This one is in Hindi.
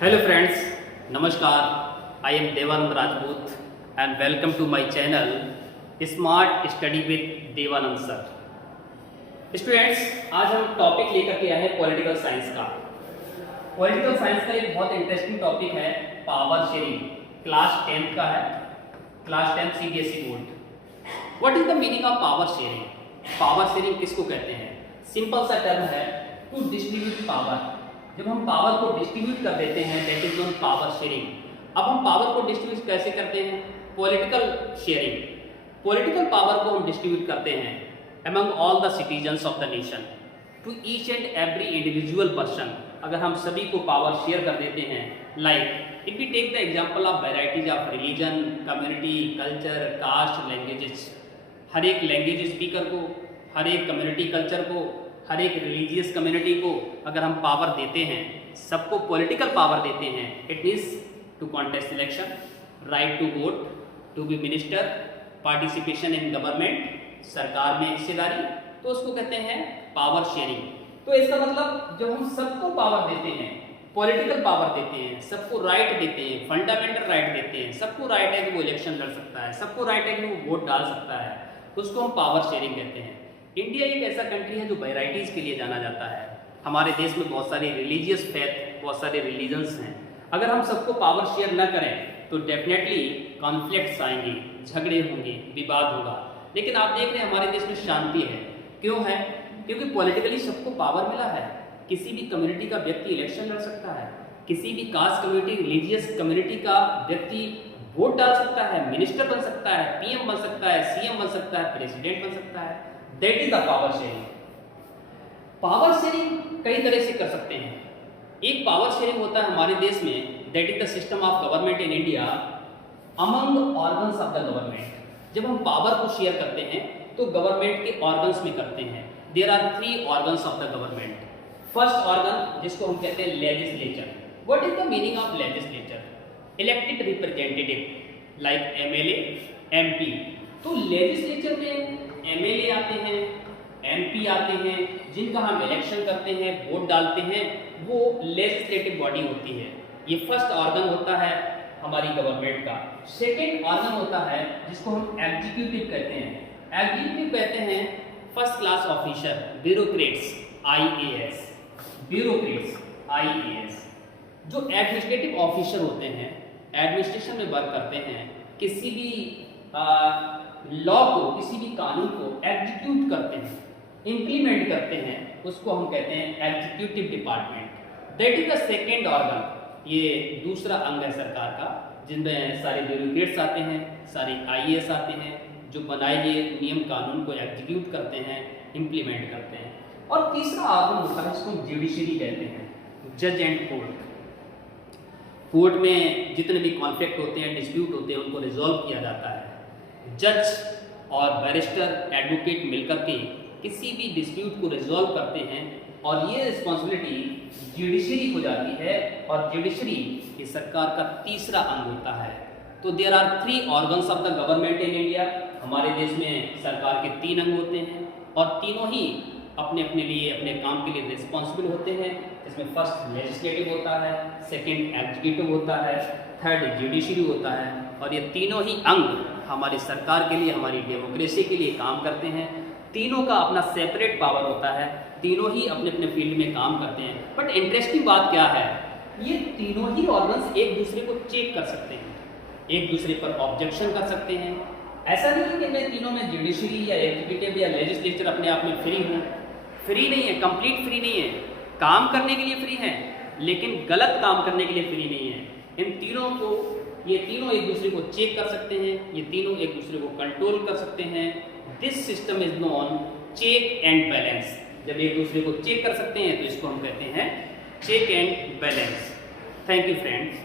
Hello friends, Namaskar. I am Devanand Rajput and welcome to my channel Smart Study with Devanand Sir. Students, आज हम टॉपिक लेकर के आए हैं पॉलिटिकल साइंस का। पॉलिटिकल साइंस का एक बहुत इंटरेस्टिंग टॉपिक है पावर शेयरिंग। क्लास 10th का है, class 10 CBSE board. What is the meaning of power sharing? Power sharing किसको कहते हैं? सिंपल सा टर्म है टू डिस्ट्रीब्यूट पावर। जब हम पावर को डिस्ट्रीब्यूट कर देते हैं that is known power sharing. अब हम पावर को डिस्ट्रीब्यूट कैसे करते हैं? Political sharing. पॉलिटिकल पावर को हम डिस्ट्रीब्यूट करते हैं among all the citizens of the nation to each and every individual person। अगर हम सभी को पावर शेयर कर देते हैं, like if we take the example of varieties of religion, community, culture, caste, languages. हर एक लैंग्वेज स्पीकर को, हर एक कम्युनिटी कल्चर को, हर एक रिलीजियस कम्युनिटी को अगर हम पावर देते हैं, सबको पॉलिटिकल पावर देते हैं, it means to contest election, right to vote, to be minister, participation in government, सरकार में हिस्सेदारी, तो उसको कहते हैं पावर शेयरिंग। तो इसका मतलब जब हम सबको पावर देते हैं, पॉलिटिकल पावर देते हैं, सबको राइट देते हैं, फंडामेंटल राइट देते हैं, सबको राइट है कि वो इलेक्शन लड़ सकता है, सबको राइट है कि वो वोट डाल सकता है, उसको हम पावर शेयरिंग कहते हैं। इंडिया एक ऐसा कंट्री है जो वैरायटीज के लिए जाना जाता है। हमारे देश में बहुत सारे रिलीजियस फेथ, बहुत सारे रिलीजन्स हैं। अगर हम सबको पावर शेयर न करें तो डेफिनेटली कॉन्फ्लिक्ट्स आएंगे, झगड़े होंगे, विवाद होगा। लेकिन आप देख रहे हैं हमारे देश में शांति है। क्यों है? क्योंकि पॉलिटिकली सबको पावर मिला है। किसी भी कम्युनिटी का व्यक्ति इलेक्शन लड़ सकता है, किसी भी कास्ट कम्युनिटी, रिलीजियस कम्युनिटी का व्यक्ति वोट डाल सकता है, मिनिस्टर बन सकता है, पीएम बन सकता है, सीएम बन सकता है, प्रेसिडेंट बन सकता है। That is the power sharing. Power sharing कई तरह से कर सकते हैं। एक पावर शेयरिंग होता है हमारे देश में, that is the system of government in India among organs of the government. जब हम पावर को शेयर करते हैं तो गवर्नमेंट के ऑर्गन्स में करते हैं। There are 3 organs of the government. First organ जिसको हम कहते हैं legislature. What is the meaning of legislature? Elected representative like MLA, MP. तो लेजिस्लेचर में एमएलए आते हैं, एमपी आते हैं, जिनका हम इलेक्शन करते हैं, वोट डालते हैं, वो लेजिस्लेटिव बॉडी होती है। ये फर्स्ट ऑर्गन होता है हमारी गवर्नमेंट का। सेकेंड ऑर्गन होता है जिसको हम एग्जीक्यूटिव कहते हैं। एग्जीक्यूटिव कहते हैं first class officer, bureaucrats, IAS, bureaucrats, IAS. जो एडमिनिस्ट्रेटिव ऑफिसर होते हैं, एडमिनिस्ट्रेशन में वर्क करते हैं, किसी भी लॉ को, किसी भी कानून को एग्जीक्यूट करते हैं, इंप्लीमेंट करते हैं, उसको हम कहते हैं executive department. That is the second organ. ये दूसरा अंग है सरकार का, जिनमें सारे ब्यूरोक्रेट्स आते हैं, सारे आईएएस आते हैं, जो बनाए गए नियम कानून को एग्जीक्यूट करते हैं, इंप्लीमेंट करते हैं। और तीसरा ऑर्गन होता है जिसको जुडिशरी कहते हैं, जज एंड कोर्ट। कोर्ट में जितने भी कॉन्फ्लिक्ट होते हैं, डिस्प्यूट होते हैं, उनको रिजॉल्व किया जाता है। जज और बैरिस्टर, एडवोकेट मिलकर के किसी भी डिस्प्यूट को रिजॉल्व करते हैं और ये रिस्पॉन्सिबिलिटी जुडिशरी हो जाती है। और जुडिशरी ये सरकार का तीसरा अंग होता है। तो there are 3 organs of the government in India. हमारे देश में सरकार के 3 अंग होते हैं और तीनों ही अपने अपने लिए, अपने काम के लिए रिस्पॉन्सिबल होते हैं। इसमें फर्स्ट लेजिस्लेटिव होता है, सेकेंड एग्जीक्यूटिव होता है, थर्ड जुडिशरी होता है। और ये तीनों ही अंग हमारी सरकार के लिए, हमारी डेमोक्रेसी के लिए काम करते हैं। तीनों का अपना सेपरेट पावर होता है, तीनों ही अपने अपने फील्ड में काम करते हैं। बट इंटरेस्टिंग बात क्या है, ये तीनों ही ऑर्गन्स एक दूसरे को चेक कर सकते हैं, एक दूसरे पर ऑब्जेक्शन कर सकते हैं। ऐसा नहीं कि मैं तीनों में जुडिशरी या एग्जीक्यूटिव या लेजिस्लेचर अपने आप में फ्री हूँ। फ्री नहीं है, कंप्लीट फ्री नहीं है। काम करने के लिए फ्री है, लेकिन गलत काम करने के लिए फ्री नहीं है। इन तीनों को, ये तीनों एक दूसरे को चेक कर सकते हैं, ये तीनों एक दूसरे को कंट्रोल कर सकते हैं। This system is known check and balance. जब एक दूसरे को चेक कर सकते हैं तो इसको हम कहते हैं check and balance. Thank you friends.